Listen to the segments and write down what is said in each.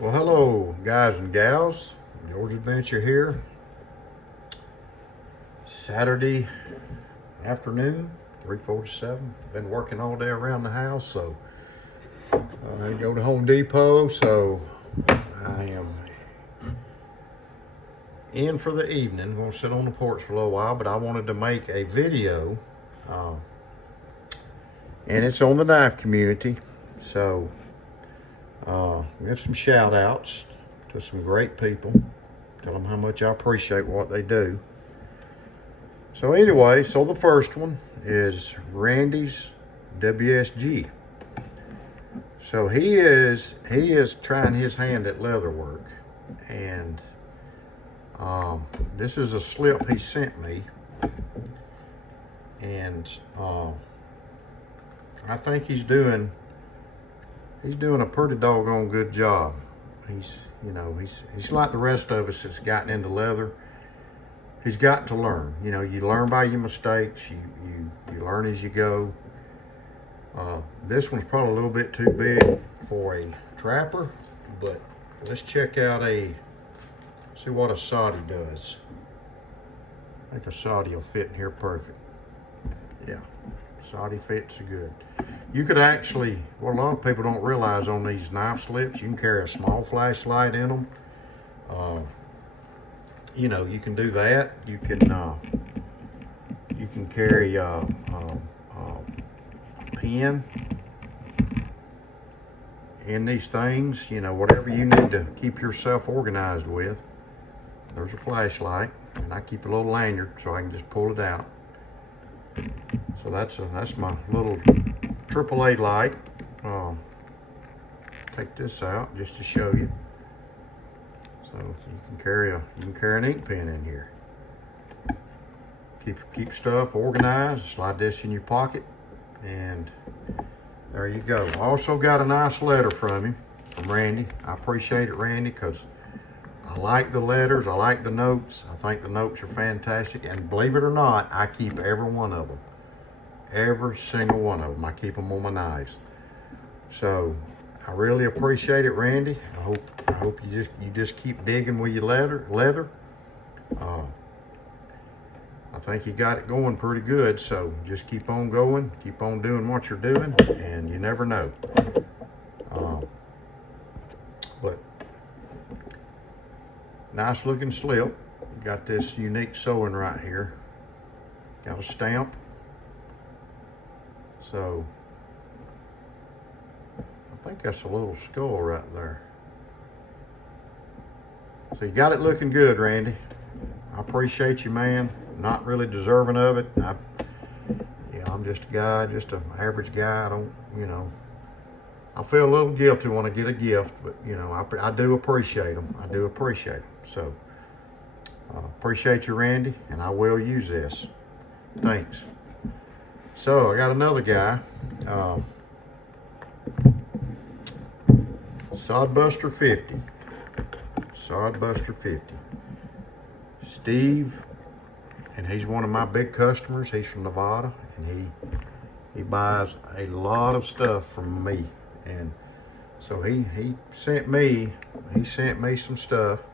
Well, hello, guys and gals. George Adventure here. Saturday afternoon, 3:47. Been working all day around the house, so I had to go to Home Depot. So I am in for the evening. Gonna sit on the porch for a little while, but I wanted to make a video, and it's on the knife community. So we have some shout outs to some great people. Tell them how much I appreciate what they do. So anyway, so the first one is Randy's WSG. So he is trying his hand at leather work, and this is a slip he sent me, and I think he's doing a pretty doggone good job. He's like the rest of us that's gotten into leather. He's got to learn. You learn by your mistakes. You learn as you go. This one's probably a little bit too big for a trapper, but let's check out see what a Saudi does. I think a Saudi will fit in here perfect. Yeah, Saudi fits good. You could actually, what a lot of people don't realize on these knife slips, you can carry a small flashlight in them. You can do that. You can carry a pen in these things. Whatever you need to keep yourself organized with. There's a flashlight, and I keep a little lanyard so I can just pull it out. So that's my little AAA light. Take this out just to show you. So you can carry an ink pen in here. Keep stuff organized. Slide this in your pocket, and there you go. I also got a nice letter from him, from Randy. I appreciate it, Randy, because I like the letters. I like the notes. I think the notes are fantastic, and believe it or not, I keep every one of them. Every single one of them. I keep them on my knives. So I really appreciate it, Randy. I hope you just keep digging with your leather. I think you got it going pretty good, so just keep on going, keep on doing what you're doing, and you never know. But nice looking slip. Got this unique sewing right here. Got a stamp. So I think that's a little skull right there. So you got it looking good, Randy. I appreciate you, man. Not really deserving of it. I'm just a guy, just an average guy. I feel a little guilty when I get a gift, but I do appreciate them. I do appreciate them. So appreciate you, Randy, and I will use this. Thanks. So I got another guy, Sodbuster50. Sodbuster50. Steve, and he's one of my big customers. He's from Nevada, and he buys a lot of stuff from me. And so he sent me some stuff.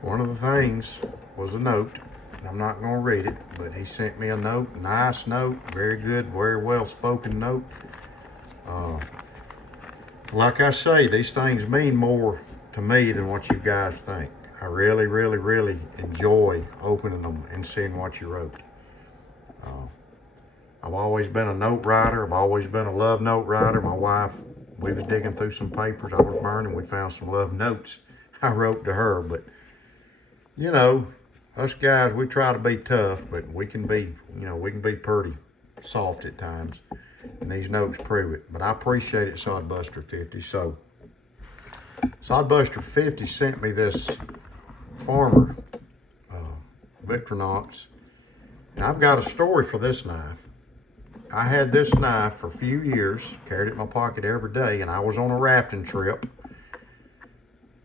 One of the things was a note. I'm not going to read it, but he sent me a note. Nice note, very good, very well spoken note. Like I say, these things mean more to me than what you guys think. I really, really, really enjoy opening them and seeing what you wrote. I've always been a note writer. I've always been a love note writer. My wife, we was digging through some papers I was burning. We found some love notes I wrote to her. But, us guys, we try to be tough, but we can be pretty soft at times. And these notes prove it. But I appreciate it, Sodbuster50. So Sodbuster50 sent me this Farmer Victorinox. And I've got a story for this knife. I had this knife for a few years, carried it in my pocket every day, and I was on a rafting trip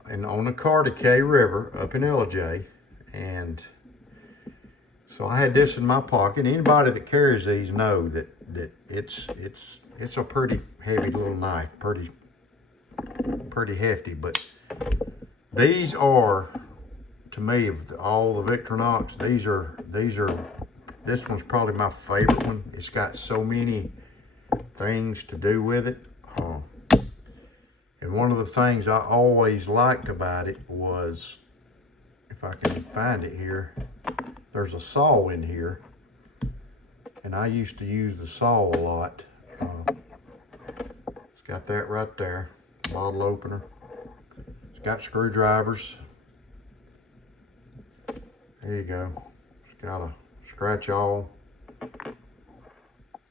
and on the Cartacay River up in LJ. And so I had this in my pocket. Anybody that carries these know that it's a pretty heavy little knife, pretty pretty hefty. But these are, to me, of all the Victorinox, this one's probably my favorite one. It's got so many things to do with it. And one of the things I always liked about it was, if I can find it here, there's a saw in here. And I used to use the saw a lot. It's got that right there, bottle opener. It's got screwdrivers. There you go. It's got a scratch awl.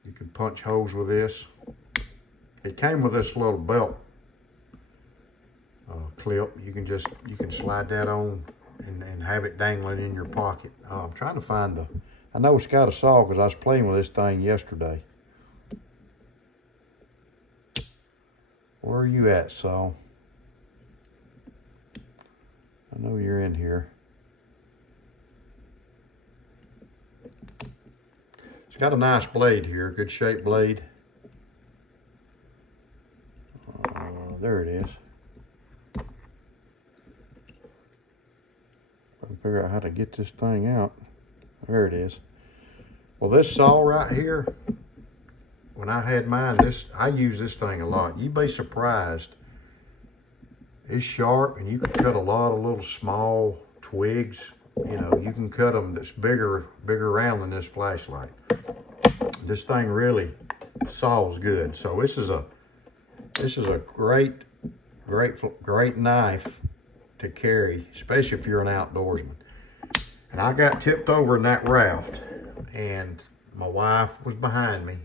You can punch holes with this. It came with this little belt clip. You can slide that on and have it dangling in your pocket. I'm trying to find I know it's got a saw because I was playing with this thing yesterday. Where are you at, saw? I know you're in here. It's got a nice blade here, good shaped blade. There it is. I can figure out how to get this thing out. There it is. Well, this saw right here, when I had mine, I use this thing a lot. You'd be surprised. It's sharp, and you can cut a lot of little small twigs. You know, you can cut them that's bigger round than this flashlight. This thing really saws good. So this is a great knife to carry, especially if you're an outdoorsman. And I got tipped over in that raft, and my wife was behind me,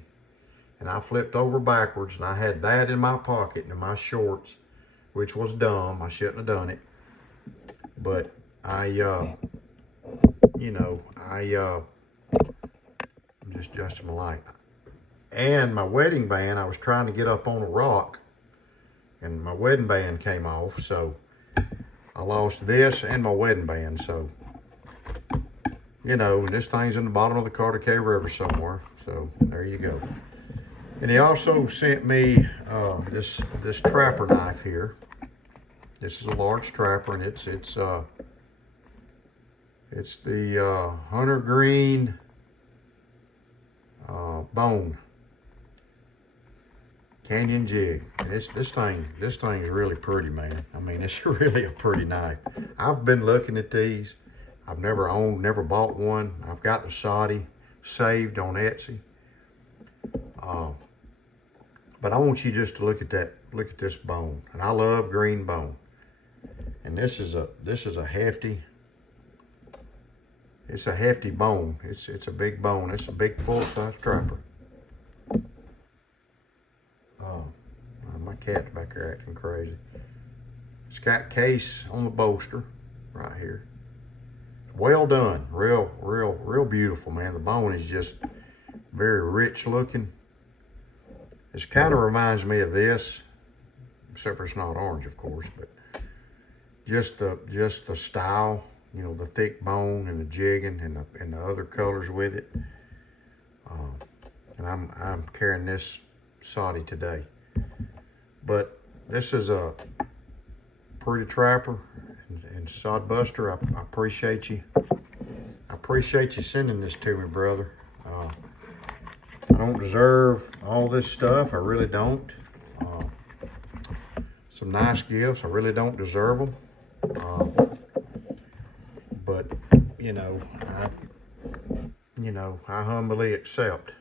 and I flipped over backwards, and I had that in my pocket and in my shorts, which was dumb. I shouldn't have done it. But I'm just adjusting my light. And my wedding band, I was trying to get up on a rock, and my wedding band came off, so I lost this and my wedding band. So, you know, and this thing's in the bottom of the Carter Cay River somewhere. So there you go. And he also sent me this trapper knife here. This is a large trapper, and it's the Hunter Green bone Canyon jig. And this thing is really pretty, man. I mean, it's really a pretty knife. I've been looking at these. I've never bought one. I've got the Soddy saved on Etsy. But I want you just to look at this bone. And I love green bone. And this is a hefty. It's a hefty bone. It's a big bone. It's a big full-size trapper. My cat's back there acting crazy. It's got case on the bolster right here. Well done. Real beautiful, man. The bone is just very rich looking. This kind of reminds me of this, except for it's not orange, of course, but just the style, you know, the thick bone and the jigging and the other colors with it. And I'm carrying this Soddy today. But this is a pretty trapper, and Sodbuster, I appreciate you. I appreciate you sending this to me, brother. I don't deserve all this stuff. I really don't. Some nice gifts. I really don't deserve them. But I humbly accept.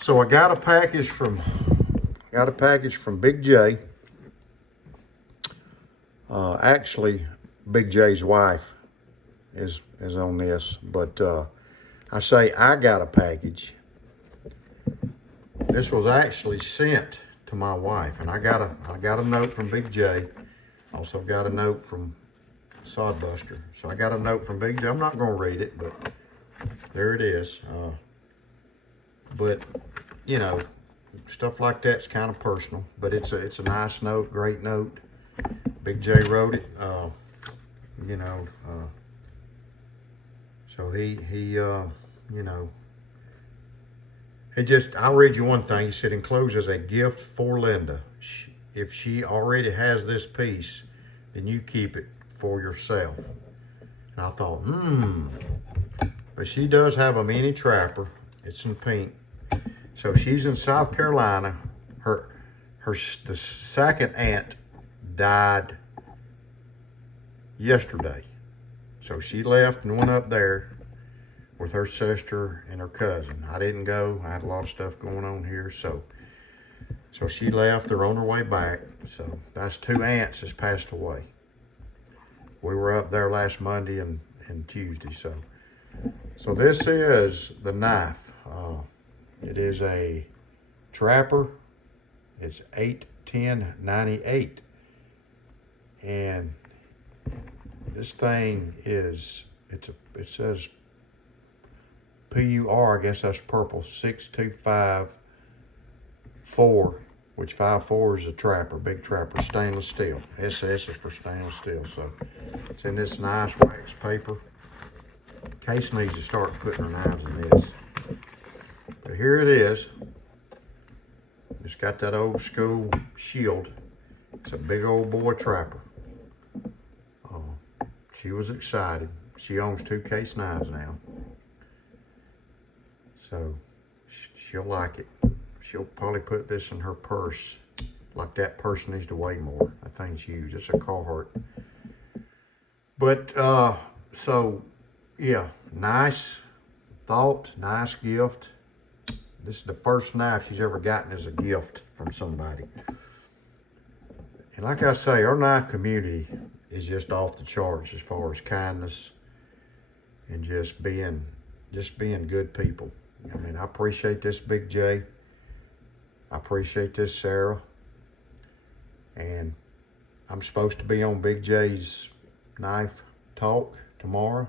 So I got a package from BigJ. Actually, BigJ's wife is on this, but I say I got a package. This was actually sent to my wife, and I got a note from BigJ. Also got a note from Sodbuster. So I got a note from BigJ. I'm not going to read it, but there it is. But you know, stuff like that's kind of personal. But it's a nice note, great note. BigJ wrote it. So he I'll read you one thing. He said, enclosed as a gift for Linda. If she already has this piece, then you keep it for yourself. And I thought, But she does have a mini trapper. It's in pink. So she's in South Carolina. The second aunt died yesterday. So she left and went up there with her sister and her cousin. I didn't go. I had a lot of stuff going on here. So she left. They're on her way back. So that's 2 aunts that's passed away. We were up there last Monday and Tuesday. So this is the knife. It is a trapper. It's 81098. And this thing is, it says PUR, I guess that's purple, 6254, which 54 is a trapper, big trapper, stainless steel. SS is for stainless steel. So it's in this nice wax paper. Case needs to start putting her knives in this. But here it is. It's got that old school shield. It's a big old boy trapper. She was excited. She owns 2 case knives now. So she'll like it. She'll probably put this in her purse. Like that purse needs to weigh more. That thing's huge. It's a Carhartt. But, so, yeah, nice thought, nice gift. This is the first knife she's ever gotten as a gift from somebody. And like I say, our knife community is just off the charts as far as kindness and just being good people. I mean, I appreciate this BigJ. I appreciate this Sarah. And I'm supposed to be on BigJ's knife talk tomorrow.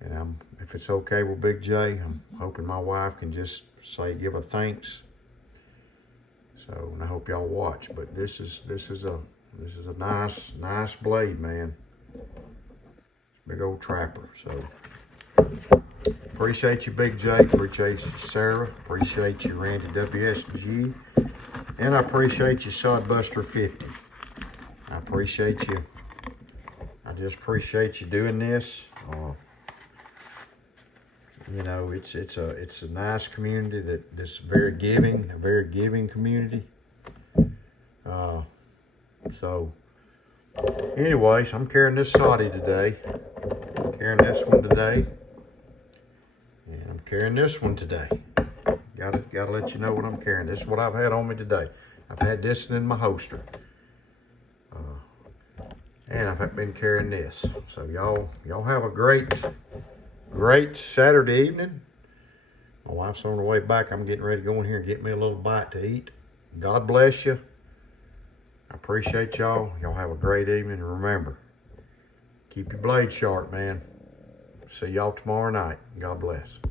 And if it's okay with BigJ, I'm hoping my wife can just give a thanks. So, and I hope y'all watch. But this is a nice blade, man. Big old trapper. So appreciate you, BigJ. Appreciate you, Sarah. Appreciate you, Randy WSG. And I appreciate you, Sodbuster50. I appreciate you. I just appreciate you doing this. You know, it's a nice community that's very giving, a very giving community. So, anyways, I'm carrying this Soddy today. I'm carrying this one today. And I'm carrying this one today. Gotta let you know what I'm carrying. This is what I've had on me today. I've had this in my holster. And I've been carrying this. So y'all have a great Saturday evening. My wife's on her way back. I'm getting ready to go in here and get me a little bite to eat. God bless you. I appreciate y'all. Y'all have a great evening. And remember, keep your blade sharp, man. See y'all tomorrow night. God bless.